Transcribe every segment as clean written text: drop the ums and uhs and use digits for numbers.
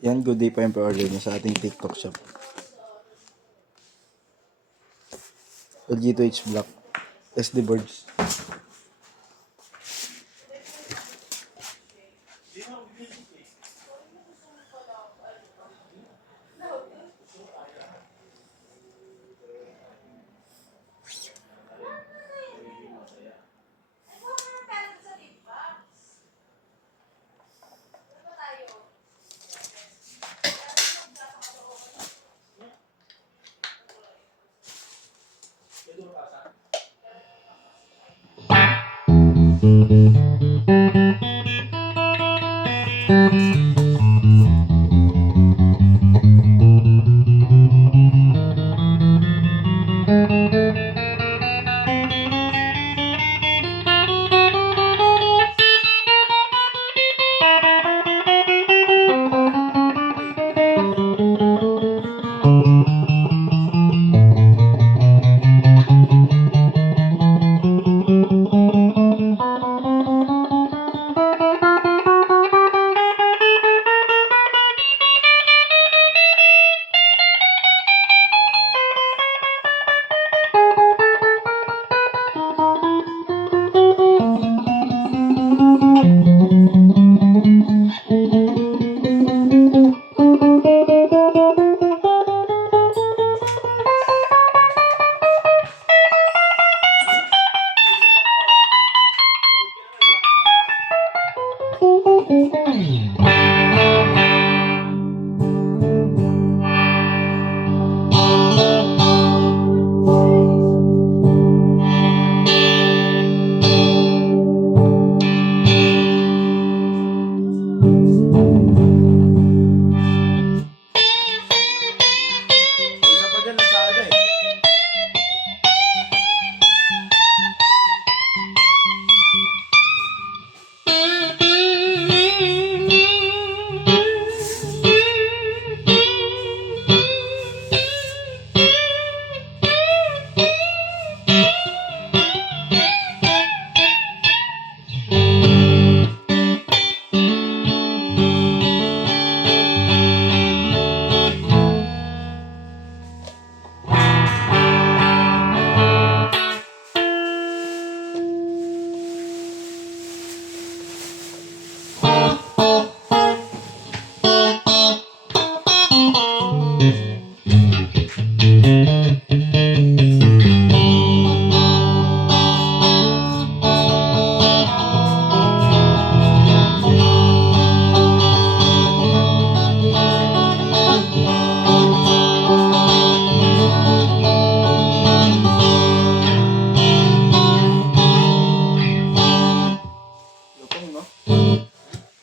Yan, good day pa yung pa-order niya sa ating TikTok shop. LG2H Black. SD boards.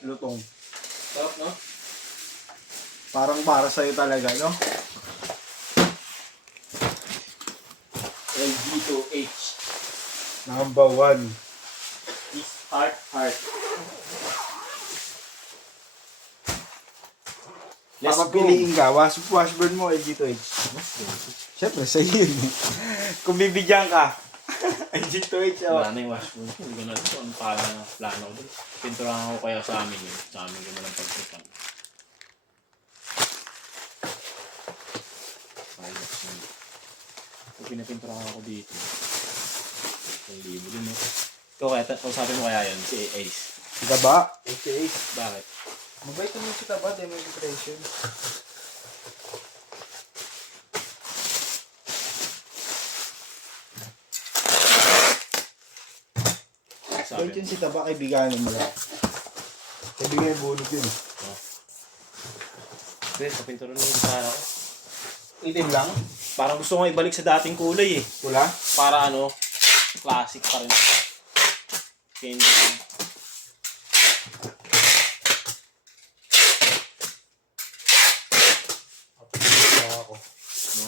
Lutong. Sarap, no? Parang para sa'yo talaga, no? LG2H. Number 1. Is heart. Let's go. Papapiliin ka, washburn mo, LG2H. Siyempre, sa'yo yun eh. Kung bibigyan ka, LG2H, Wala na yung washboard. Hindi ko na ito. Ano pala na plano ko doon. Pinturahan ko kaya sa amin yun. Sa amin ko na lang pagputan. Ayos yun. Kung pinapinturahan ko dito. 1,000 din eh. Ikaw kaya, kausapin mo kaya yun, si Ace. Gaba, LG2H. Bakit? Mabait naman si Gaba, demonstration. Sabi Kahit yun si Taba, kaibigan mo lang. Kaibigan yung bunod yun. Pwede, kapintura na yung para ko. Itim lang? Parang gusto ko ibalik sa dating kulay eh. Pula? Para ano, classic pa rin. Candy. Ako. No?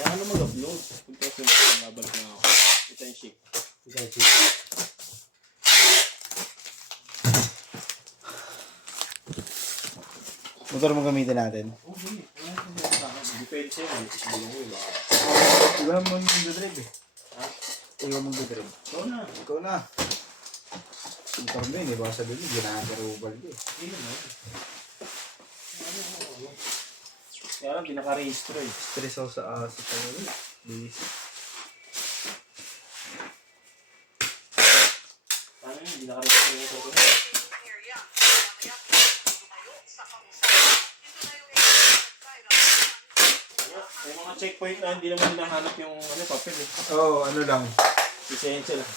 Kaya ano mag-upload? Pagkas yung babalik na ako. Ito yung ship. Motor mo gamitin natin. Okay. Depende sa'yo. Hindi ko iba. Ikaw naman magdadrive eh. Ha? Ikaw magdadrive. Ikaw na. Ikaw na. motor mo yun, eh. Baka sabihin mo, ginagarugal ko eh. Hindi naman. Kaya lang, di nakarehistro eh. Stress ako sa aso talaga. Please. Paano yun? Di nakarehistro yung motor ko. May mga checkpoint na hindi naman hinahanap yung papel eh. Oo, ano lang. Lisensya lang.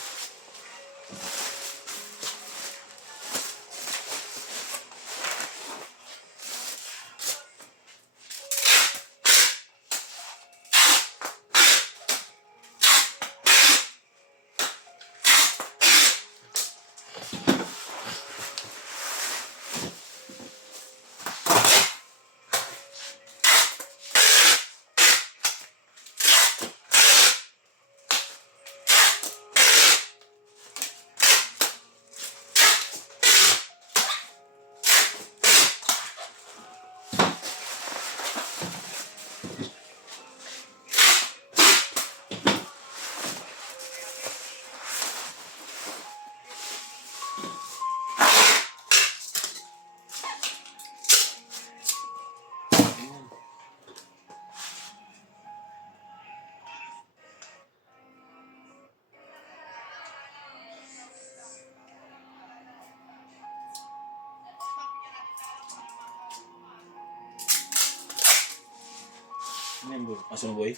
Ano yung boy? Aso mo boy?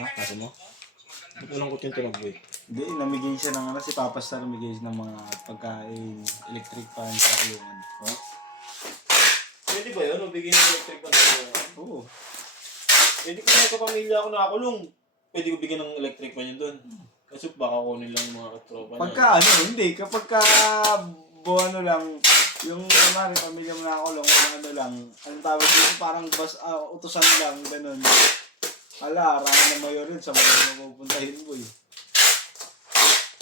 Ha? Aso mo? Ba't walang kutin ito ng boy? Hindi, namigay siya ng ano, si Papa Star namigay siya ng mga pagkain, electric fan sa kulungan. Ha? Pwede ba yun? Bigyan ng electric fan sa Oo. Pwede ko may kapamilya ako nakakulong. Pwede ko bigyan ng electric fan yun doon. Kasi baka kunin lang yung mga katropa niya. Pagka ano, hindi. Kapag ka, ano lang, yung kunwari, pamilya mo nakakulong, ano lang, anong tawag dito, parang utusan lang, ganun. Ala, rama na mayor yun, sa mga mapupuntahin mo eh.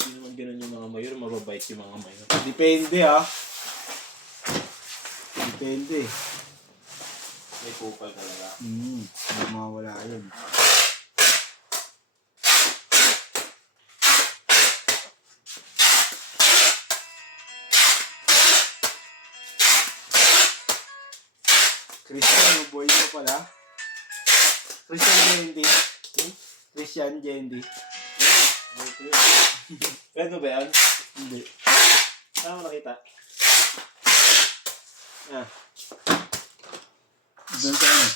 Hindi naman ganun yung mga mayor, mababait yung mga mayor. Depende ah. Depende. May kupal talaga. Hindi mawala yun. Christian, yung boy mo pala. Christian Jendi. Christian Jendi. Pwede mo ba yan? Hindi. Saan mo nakita? Ah. Doon sa ano.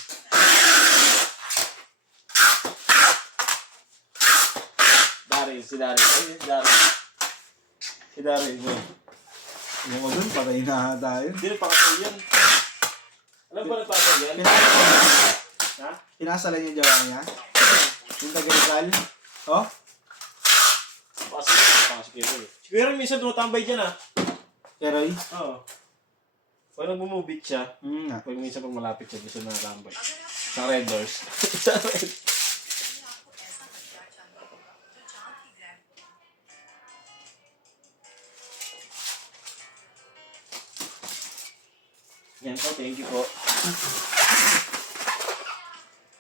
Daryl, si Daryl. Ay, si Daryl. Si Daryl, boy. Yung ko doon, patay na tayo. Hindi, pakasal yan. Alam ba nagpapasal yan? Ha? Pinasalan yung jawa niya. Yung taga-Rizal. Oh? Pakasal yan. Pakasal kayo eh. Si Kuya Ron, minsan tumatambay dyan ah. Keroy? Oo. Pag nag-mumubit siya, Nga. pag minsan pag malapit siya, gusto na natambay. Sa Red Doors. Sa Red Yan po, thank you po.